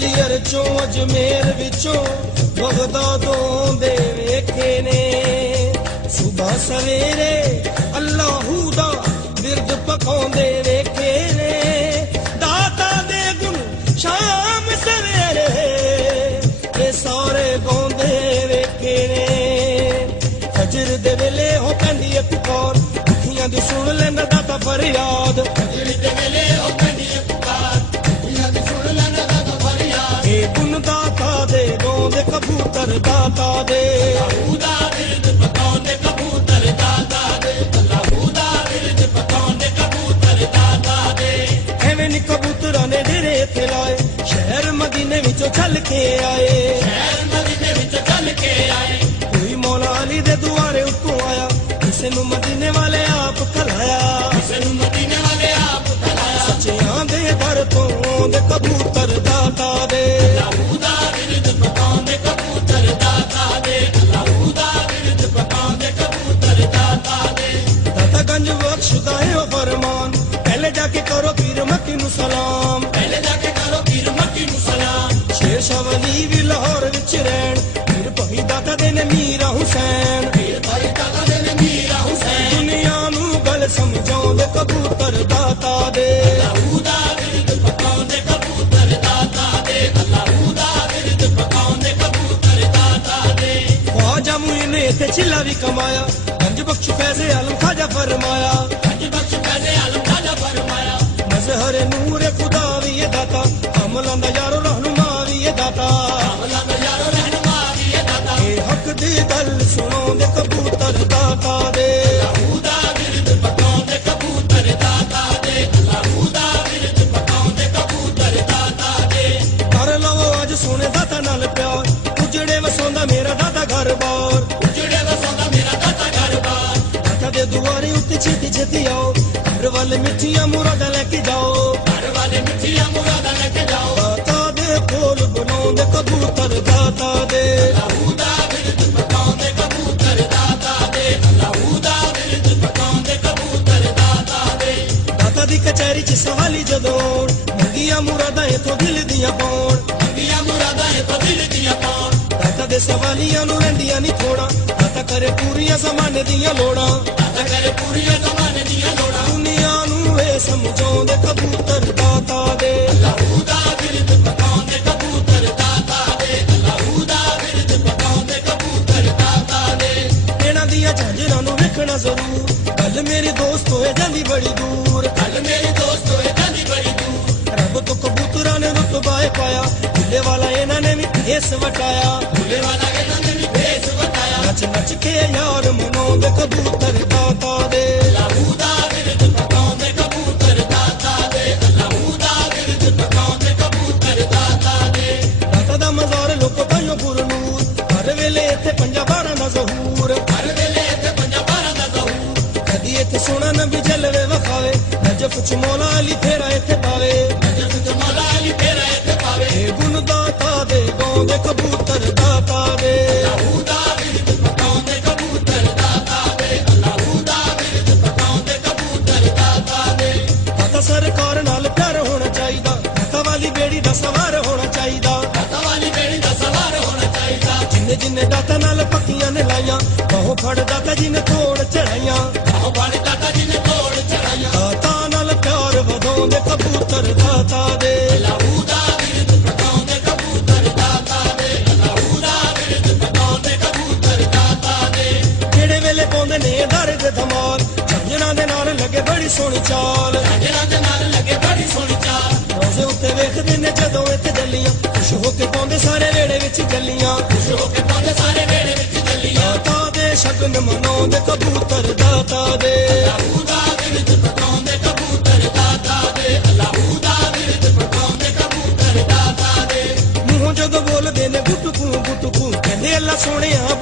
ਗਵਾਲੀਅਰ ਚੋਂ ਅਜਮੇਰ ਵਿੱਚੋਂ ਬਗਦਾਦੋਂ ਦੇ ਵੇਖੇ ਨੇ ਸੁਬਹ ਸਵੇਰੇ ਅੱਲਾਹੂ ਦਾ ਬਿਰਦ ਪਕਾਉਂਦੇ ਵੇਖੇ ਨੇ ਦਾਤਾ ਦੇ ਗੁਣ ਸ਼ਾਮ ਸਵੇਰੇ ਇਹ ਸਾਰੇ ਗਾਉਂਦੇ ਵੇਖੇ ਨੇ ਫਜਰ ਦੇ ਵੇਲੇ ਹੋ ਪੈਂਦੀ ਏ ਪੁਕਾਰ ਅੱਖੀਆਂ ਦੀ ਸੁਣ ਲੈਂਦਾ ਦਾਤਾ ਫਰਿਆਦ ਫਜਰ ਦੇ ਵੇਲੇ ਹੋ ਪੈਂਦੀ ਏ ਪੁਕਾਰ ਅੱਖੀਆਂ ਦੀ ਸੁਣ ਲੈਂਦਾ ਦਾਤਾ ਫਰਿਆਦ ਇਹ ਗੁਣ ਦਾਤਾ ਦੇ ਗਾਉਂਦੇ ਕਬੂਤਰ ਦਾਤਾ ਦੇ ਅੱਲਾਹੂ ਦਾ ਬਿਰਦ ਪਕਾਉਂਦੇ ਕਬੂਤਰ ਦਾਤਾ ਦੇ ਅੱਲਾਹੂ ਦਾ ਬਿਰਦ ਪਕਾਉਂਦੇ ਕਬੂਤਰ ਦਾਤਾ ਦੇ ਐਵੇਂ ਨੀ ਕਬੂਤਰਾਂ ਨੇ ਡੇਰੇ ਇੱਥੇ ਲਾਏ ਸ਼ਹਿਰ ਮਦੀਨੇ ਵਿੱਚੋਂ ਚੱਲ ਕੇ ਆਏ ਸ਼ਹਿਰ ਮਦੀਨੇ ਵਿੱਚੋਂ ਚੱਲ ਕੇ ਆਏ ਕੋਈ ਮੌਲਾ ਅਲੀ ਦੇ ਦੁਆਰੇ ਉੱਤੋਂ ਆਇਆ ਕਿਸੇ ਨੂੰ ਮਦੀਨੇ ਵਾਲੇ ਆਪ ਖਲਾਇਆ ਕਿਸੇ ਨੂੰ ਮਦੀਨੇ ਵਾਲੇ ਆਪ ਖਲਾਇਆ ਸੱਚਿਆਂ ਦੇ ਦਰ ਤੋਂ ਆਉਂਦੇ ਕਬੂਤਰ ਦਾਤਾ ਦੇ ਅੱਲਾਹੂ ਦਾ ਬਿਰਦ ਪਕਾਉਂਦੇ ਕਬੂਤਰ ਦਾਤਾ ਦੇ ਅੱਲਾਹੂ ਦਾ ਬਿਰਦ ਪਕਾਉਂਦੇ ਕਬੂਤਰ ਦਾਤਾ ਦੇ ਦਾਤਾ ਗੰਜ ਬਖਸ਼ਦਾ ਹੈ ਉਹ ਫਰਮਾਨ ਪਹਿਲੇ ਜਾ ਕੇ ਕਰੋ ਪੀਰ ਮੱਕੀ ਨੂੰ ਸਲਾਮ ਪਹਿਲੇ ਜਾ ਕੇ ਕਰੋ ਪੀਰ ਮੱਕੀ ਨੂੰ ਸਲਾਮ ਸ਼ੇਰ ਸ਼ਾਹ ਵਲੀ ਵੀ ਲਾਹੌਰ ਵਿੱਚ ਰਹਿਣ ਪੀਰ ਭਾਈ ਦਾਤਾ ਦੇ ਨੇ ਮੀਰਾ ਹੁਸੈਨ ਪੀਰ ਭਾਈ ਦਾਤਾ ਦੇ ਨੇ ਮੀਰਾ ਹੁਸੈਨ ਦੁਨੀਆ ਨੂੰ ਗੱਲ ਸਮਝਾਉਂਦੇ ਕਬੂਤਰ ਦਾਤਾ ਦੇ ਅੱਲਾਹੂ ਦਾ ਬਿਰਦ ਪਕਾਉਂਦੇ ਕਬੂਤਰ ਦਾਤਾ ਦੇ ਅੱਲਾਹੂ ਦਾ ਬਿਰਦ ਪਕਾਉਂਦੇ ਕਬੂਤਰ ਦਾਤਾ ਦੇ ਖਵਾਜਾ ਮੁਈਨ ਨੇ ਇੱਥੇ ਛਿੱਲਾ ਵੀ ਕਮਾਇਆ ਗੰਜ ਬਖਸ਼ ਫੈਜ਼ੇ ਆਲਮ ਖਾਜਾ ਫਰਮਾਇਆ ਗੰਜ ਬਖਸ਼ ਫੈਜ਼ੇ ਆਲਮ ਖਾਜਾ ਫਰਮਾਇਆ ਮਜ਼ਹਰ ਨੂਰ ਖੁਦਾ ਵੀ ਇਹ ਦਾਤਾ ਅਮਲਾਂ ਦਾ ਯਾਰੋ ਰਹਿਨੁਮਾ ਵੀ ਇਹ ਦਾਤਾ ਅਮਲਾਂ ਦਾ ਯਾਰੋ ਰਹਿਨੁਮਾ ਵੀ ਇਹ ਦਾਤਾ ਇਹ ਹੱਕ ਦੀ ਗੱਲ ਸੁਣਾਉਂਦੇ ਕਬੂਤਰ ਦਾਤਾ ਦੇ ਅੱਲਾਹੂ ਦਾ ਬਿਰਦ ਪਕਾਉਂਦੇ ਕਬੂਤਰ ਦਾਤਾ ਦੇ ਅੱਲਾਹੂ ਦਾ ਬਿਰਦ ਪਕਾਉਂਦੇ ਕਬੂਤਰ ਦਾਤਾ ਦੇ ਕਰ ਲਵੋ ਅੱਜ ਸੋਹਣੇ ਦਾਤਾ ਨਾਲ ਪਿਆਰ ਉਜੜੇ ਵਸਾਉਂਦਾ ਮੇਰਾ ਦਾਤਾ ਘਰ ਬਾਰ ਉਜੜੇ ਵਸਾਉਂਦਾ ਮੇਰਾ ਦਾਤਾ ਘਰ ਬਾਰ ਦਾਤਾ ਦੇ ਦੁਆਰੇ ਉੱਤੇ ਛੇਤੀ ਛੇਤੀ ਆਓ ਘਰ ਵਾਲੇ ਮਿੱਠੀਆਂ ਮੁਰਾਦਾਂ ਲੈ ਕੇ ਜਾਓ ਘਰ ਵਾਲੇ ਮਿੱਠੀਆਂ ਮੁਰਾਦਾਂ ਲੈ ਕੇ ਜਾਓ ਦਾਤਾ ਦੇ ਕੋਲ ਬਣਾਉਂਦੇ ਕਬੂਤਰ ਦਾਤਾ ਦੇ ਅੱਲਾਹੂ ਦਾ ਬਿਰਦ ਪਕਾਉਂਦੇ ਕਬੂਤਰ ਦਾਤਾ ਦੇ ਅੱਲਾਹੂ ਦਾ ਬਿਰਦ ਪਕਾਉਂਦੇ ਕਬੂਤਰ ਦਾਤਾ ਦੇ ਦਾਤਾ ਦੀ ਕਚਹਿਰੀ 'ਚ ਸਵਾਲੀ ਜਦੋਂ ਮੰਗੀਆਂ ਮੁਰਾਦਾਂ ਇਥੋਂ ਦਿਲ ਦੀਆਂ ਪਾਉਣ ਮੰਗੀਆਂ ਮੁਰਾਦਾਂ ਇਥੋਂ ਦਿਲ ਦੀਆਂ ਪਾਉਣ ਦਾਤਾ ਦੇ ਸਵਾਲੀਆਂ ਨੂੰ ਰਹਿੰਦੀਆਂ ਨਹੀਂ ਥੋੜਾ ਦਾਤਾ ਕਰੇ ਪੂਰੀਆਂ ਜ਼ਮਾਨੇ ਦੀਆਂ ਲੋੜਾਂ ਦਾਤਾ ਕਰੇ ਪੂਰੀਆਂ ਜ਼ਮਾਨੇ ਦੀਆਂ ਲੋੜਾਂ ਦੁਨੀਆ ਨੂੰ ਇਹ ਸਮਝਾਉਂਦੇ ਕਬੂਤਰ ਦਾਤਾ ਦੇ ਅੱਲਾਹੂ ਦਾ ਬਿਰਦ ਪਕਾਉਂਦੇ ਕਬੂਤਰ ਦਾਤਾ ਦੇ ਅੱਲਾਹੂ ਦਾ ਬਿਰਦ ਪਕਾਉਂਦੇ ਕਬੂਤਰ ਦਾਤਾ ਦੇ ਇਹਨਾਂ ਦੀਆਂ ਝਾਂਜਰਾਂ ਨੂੰ ਵੇਖਣਾ ਜ਼ਰੂਰ ਗੱਲ ਮੇਰੀ ਦੋਸਤ ਹੋਏ ਜਾਂਦੀ ਬੜੀ ਦੂਰ ਗੱਲ ਮੇਰੀ ਦੋਸਤ ਹੋਏ ਜਾਂਦੀ ਬੜੀ ਦੂਰ ਰੱਬ ਤੋਂ ਕਬੂਤਰਾਂ ਨੇ ਰੁਤਬਾ ਪਾਇਆ ਭੁੱਲੇ ਵਾਲਾ ਇਹਨਾਂ ਨੇ ਵੀ ਭੇਸ ਵਟਾਇਆ ਭੁੱਲੇ ਵਾਲਾ ਇਹਨਾਂ ਨੇ ਵੀ ਭੇਸ ਵਟਾਇਆ ਨੱਚ ਨੱਚ ਕੇ ਯਾਰ ਮਨਾਉਂਦੇ ਕਬੂਤਰ ਦਾਤਾ ਦੇ ਅੱਲਾਹੂ ਦਾ ਬਿਰਦ ਪਕਾਉਂਦੇ ਕਬੂਤਰ ਦਾਤਾ ਦੇ ਅੱਲਾਹੂ ਦਾ ਬਿਰਦ ਪਕਾਉਂਦੇ ਕਬੂਤਰ ਦਾਤਾ ਦੇ ਦਾਤਾ ਦਾ ਮਜ਼ਾਰ ਲੋਕੋ ਭਾਈਓ ਗੁਰਨੂਰ ਹਰ ਵੇਲੇ ਇੱਥੇ ਪੰਜਾ ਬਾਰਾਂ ਦਾ ਜ਼ਹੂਰ ਹਰ ਵੇਲੇ ਇੱਥੇ ਪੰਜਾ ਬਾਰਾਂ ਦਾ ਜ਼ਹੂਰ ਕਦੀ ਇੱਥੇ ਸੋਹਣਾ ਨਬੀ ਜਲਵੇ ਵਖਾਵੇ ਨਜਫ ਚ ਮੌਲਾ ਅਲੀ ਫੇਰਾ ਇੱਥੇ ਪਾਵੇ ਨਜਫ ਚ ਮੌਲਾ ਅਲੀ ਫੇਰਾ ਇੱਥੇ ਪਾਵੇ ਇਹ ਗੁਣ ਦਾਤਾ ਦੇ ਗਾਉਂਦੇ ਕਬੂਤਰ ਦਾਤਾ ਦੇ ਅੱਲਾਹੂ ਦਾ ਬਿਰਦ ਪਕਾਉਂਦੇ ਕਬੂਤਰ ਦਾਤਾ ਦੇ ਅੱਲਾਹੂ ਦਾ ਬਿਰਦ ਪਕਾਉਂਦੇ ਕਬੂਤਰ ਦਾਤਾ ਦੇ ਦਾਤਾ ਸਰਕਾਰ ਨਾਲ ਪਿਆਰ ਹੋਣਾ ਚਾਹੀਦਾ ਦਾਤਾ ਵਾਲੀ ਬੇੜੀ ਦਾ ਸਵਾਰ ਹੋਣਾ ਚਾਹੀਦਾ ਦਾਤਾ ਵਾਲੀ ਬੇੜੀ ਦਾ ਸਵਾਰ ਹੋਣਾ ਚਾਹੀਦਾ ਜਿੰਨੇ ਜਿੰਨੇ ਦਾਤਾ ਨਾਲ ਪੱਕੀਆਂ ਨੇ ਲਾਈਆਂ ਬਾਹੋਂ ਫੜ ਦਾਤਾ ਜੀ ਨੇ ਤੋੜ ਚੜਾਈਆਂ ਬਾਹੋਂ ਫੜ ਦਾਤਾ ਜੀ ਨੇ ਤੋੜ ਚੜਾਈਆਂ ਦਾਤਾ ਨਾਲ ਪਿਆਰ ਵਧਾਉਂਦੇ ਕਬੂਤਰ ਦਾਤਾ ਦੇ ਅੱਲਾਹੂ ਦਾ ਬਿਰਦ ਪਕਾਉਂਦੇ ਕਬੂਤਰ ਦਾਤਾ ਦੇ ਅੱਲਾਹੂ ਦਾ ਬਿਰਦ ਪਕਾਉਂਦੇ ਕਬੂਤਰ ਦਾਤਾ ਦੇ ਜਿਹੜੇ ਵੇਲੇ ਪਾਉਂਦੇ ਨੇ ਦਰ ਦੇ ਧਮਾਲ ਝਾਂਜਰਾਂ ਦੇ ਨਾਲ ਲੱਗੇ ਬੜੀ ਸੋਹਣੀ ਚਾਲ ਝਾਂਜਰਾਂ ਦੇ ਨਾਲ ਲੱਗੇ ਬੜੀ ਸੋਹਣੀ ਚਾਲ ਰੋਜ਼ੇ ਉੱਤੇ ਵੇਖਦੇ ਨੇ ਜਦੋਂ ਇੱਥੇ ਜੱਲੀਆਂ ਖੁਸ਼ ਹੋ ਕੇ ਪਾਉਂਦੇ ਸਾਰੇ ਵੇੜੇ ਵਿੱਚ ਜੱਲੀਆਂ ਖੁਸ਼ ਹੋ ਕੇ ਪਾਉਂਦੇ ਸਾਰੇ ਵੇੜੇ ਵਿੱਚ ਜੱਲੀਆਂ ਦਾਤਾ ਦੇ ਸ਼ਗਨ ਮਨਾਉਂਦੇ ਕਬੂਤਰ ਦਾਤਾ ਦੇ ਅੱਲਾਹੂ ਦਾ ਬਿਰਦ ਪਕਾਉਂਦੇ ਕਬੂਤਰ ਦਾਤਾ ਦੇ ਅੱਲਾਹੂ ਦਾ ਬਿਰਦ ਪਕਾਉਂਦੇ ਕਬੂਤਰ ਦਾਤਾ ਦੇ ਮੂੰਹੋਂ ਜਦੋਂ ਬੋਲਦੇ ਨੇ ਗੁੱਟਕੂ ਗੁੱਟਕੂ ਕਹਿੰਦੇ ਅੱਲਾ ਸੋਹਣਿਆ